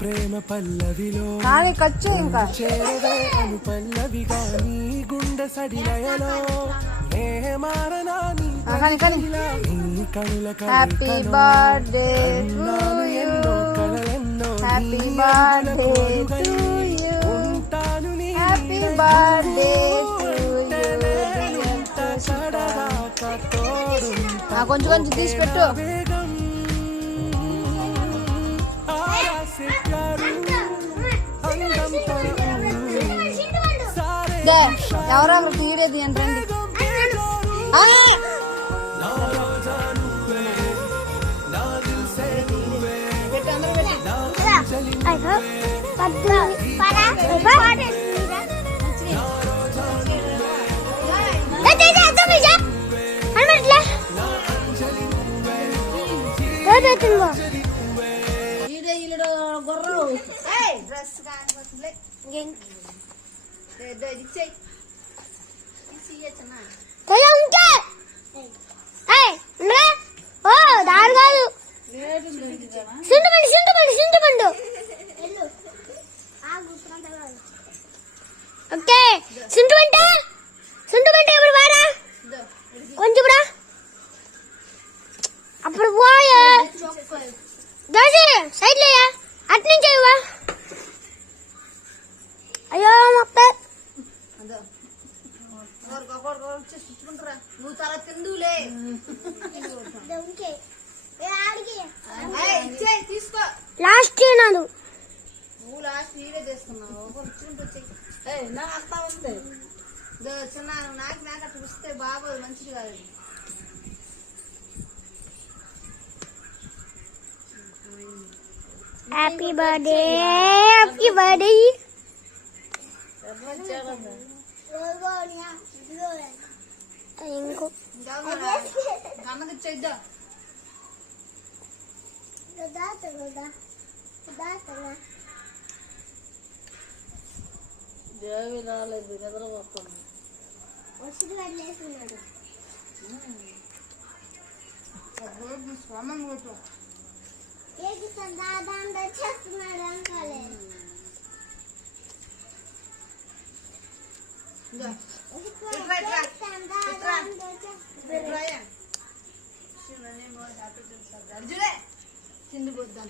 ప్రేమ పల్లవిలో చేరవే అను పల్లవిగా నీ గుండె సడిలయలో నే మారనా నీ కనుల happy birthday to you happy birthday to you ఉంటాను నీ హ్యాపీ బర్త్డే టు యు కొంచెం కొంచెం తీసి పెట్టు. ఎవరెవరు తీరేది ఏంటండి గొర్రెలు డ్రెస్ కాకపోతే దాని కాదు చింతపండు ఓకే చింతపండు ఎప్పుడు వారా కొంచెం అప్పుడు పోయా సైడ్ లేయా అట్నుంచి అయ్యవా అయ్యో మొత్తం నువ్వు చాలా తిందులే తీసుకో లాస్ట్ నాడు నువ్వు లాస్ట్ నీవే తీసుకున్నావు నాకు అంతా ఉంది చిన్న నాకు అట్లా ఇస్తే బాగోదు మంచిది కాదు. హ్యాపీ బర్త్డే హ్యాపీ బర్త్డే ఇంకో చేద్దాం దేవి రాలేదు నిద్రపోతుంది స్వామం కొట్టు చిందు పోద్దాం